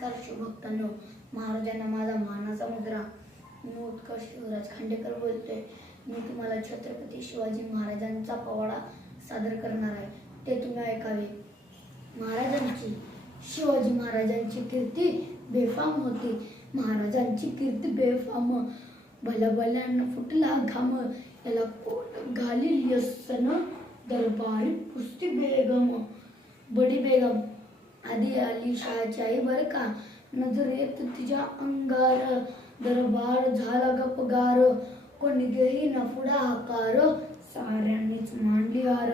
नमस्कार शिवभक्तांनो, महाराजांना माझा मानाचा मुद्रा. मी उत्कर्ष शिवराज खांडेकर बोलतोय. मी तुम्हाला छत्रपती शिवाजी महाराजांचा पोवाडा सादर करणार आहे, ते तुम्ही ऐकावे. महाराजांची शिवाजी महाराजांची कीर्ती बेफाम होती. महाराजांची कीर्ती बेफाम, भल्याभल्यानं फुटला घाम. याला कोण घालील यसन, दरबारी पुसती बेगम. बडी बेगम आधी आली शाळेची आई बर का, नजरेत तिच्या अंगार. दरबार झाला गपगार, कोणी घेईना पुढा हाकार. साऱ्यांनीच मांडली हार.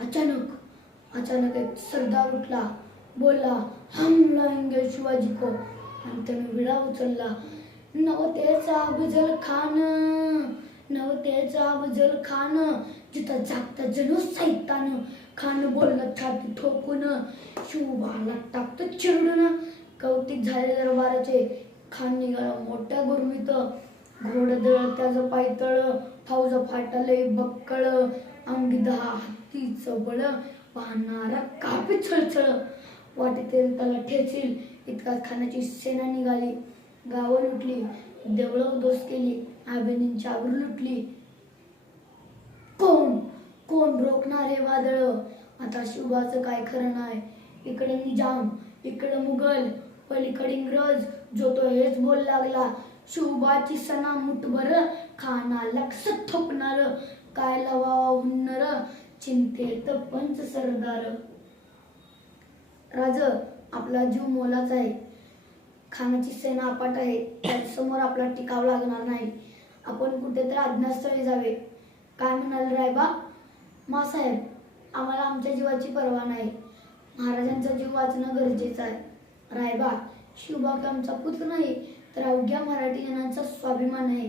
अचानक एक सरदार उठला, बोलला, हम लाएंगे शिवाजी को. आणि त्याने विडा उचलला. नवतेचा अफजल खान, जिथं जागता जणू सैतान. खान बोलला छाती ठोकून, शिवबाला टाकतो चिरडून. कौतिक झाले दरबाराचे, खान निघाला मोठ्या गुरमीत. घोडदळ त्याचं पायतळ, फौज फाटले बक्कळ. अंगी 10 हत्तीचं बळ, पाहणारा कापी छळछळ. वाटेतील त्याला ठेचील इतकाच खानाची सेना निघाली. गावं लुटली, देवळं उद्ध्वस्त केली, अभिनींची आबरू लुटली. कोण रोखणार हे वादळ. आता शिवबाचं काय खरं नाही. इकडे निजाम, इकडे मुघल, पलीकडे इंग्रज. जो तो हेच बोल लागला, शिवबाची सणा मुठभर. खानाला कसं थोपणार, काय लवावा हुन्नर. चिंतेत पंच सरदार. राज आपला जीव मोलाचा आहे. खानाची सेना अपाट आहे, त्यासमोर आपला टिकाव लागणार नाही. आपण कुठेतरी अज्ञातस्थळी जावे. काय म्हणाल रायबा? मासाहेब, आम्हाला आमच्या जीवाची पर्वा नाही. महाराजांचा जीव वाचणं गरजेचं आहे. रायबा, शिवबा आमचा पुत्र नाही, तर अवघ्या मराठी जनांचा स्वाभिमान आहे.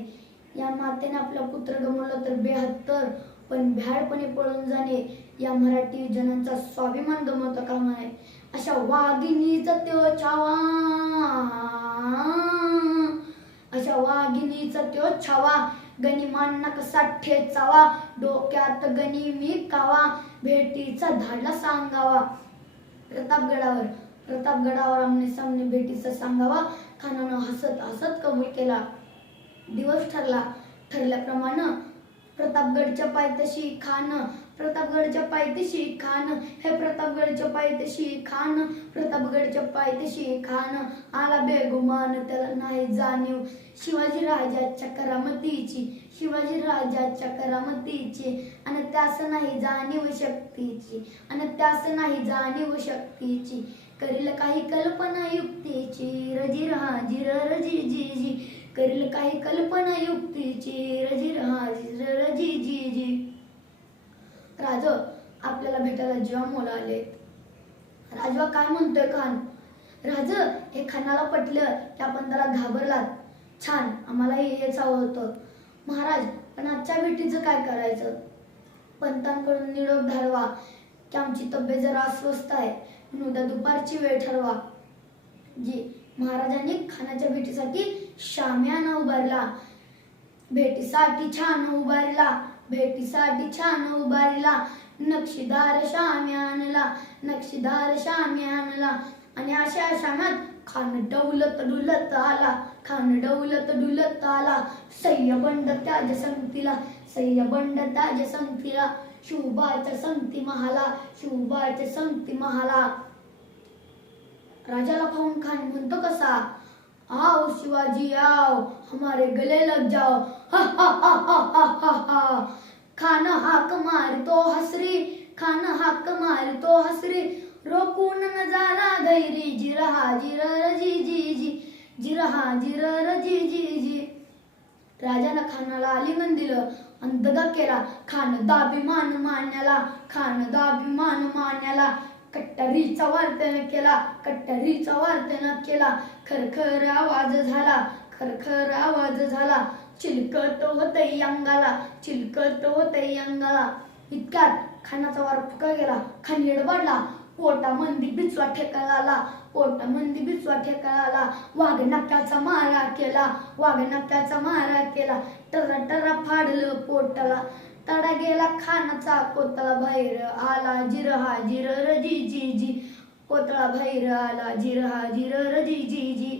या मातेने आपला पुत्र गमावला तर बेहत्तर, पण भ्याडपणे पळून जाणे या मराठी जनांचा स्वाभिमान गमावता कामा नये. अशा वाघिणीचा त्यो छावा, गनिमांना कसा ठेचावा. डोक्यात गणी मी कावा, भेटीचा धाडला सांगावा. प्रतापगडावर आमने सामने भेटीचा सांगावा. खानानं हसत कबूल केला. दिवस ठरल्याप्रमाणे प्रतापगडच्या पायथ्याशी खान. हे प्रतापगडच्या पायथ्याशी खान. आला बेगुमान, त्याला नाही जाणीव शिवाजी राजाच्या करामतीची. आणि त्यास नाही जाणीव शक्तीची. करील काही कल्पना युक्तीची, रजीर हाजीर रजी. करील काही कल्पना युक्तीची, रजीर हाजीर रजी. राज आपल्याला भेटायला जेव्हा मोला आले. राजवा काय म्हणतोय खान? राज, हे खानाला पटलं की आपण जरा घाबरलात. छान, आम्हालाही हेच हवं होतं. महाराज, पण आजच्या भेटीचं काय करायचं? पंतांकडून निरोप धाडवा की आमची तब्येत जरा अस्वस्थ आहे, म्हणून उद्या दुपारची वेळ ठरवा. जी. महाराजांनी खानाच्या भेटीसाठी शामियाना उभारला. भेटीसाठी छान उभारला. नक्षीदार शामियानला. आणि अशा शाम्यात खान डौलत डुलत आला. सह्यबंड त्याज संगतीला. शिवबाच्या संगती महाला. राजाला पाहून खान म्हणतो कसा, आओ शिवाजी आओ, हमारे गले लग जाओ. हा हा हा हा हा हा हा. खान हाक मारतो हसरी. रोकून नजारा गैरी. जिरहा जिर जी. राजानं खानाला आलिंगन दिलं आणि दगा केला. खान दाभिमान मान्याला. कट्टरीचा वार त्याने केला. खरखर आवाज झाला. चिलकत होतंय अंगाला. इतक्यात खानाचा वार फुका गेला. खान येडबाडला. पोटामंदी बिचवा ठेकाळाला. वाघनक्याचा मारा केला. टरा फाडलं पोटाला. तडा गेला खानाचा कोतळा बाहेर आला. जिरहा जिर रजी. कोतळा बाहेर आला जिर हा जिर र जी जी जी.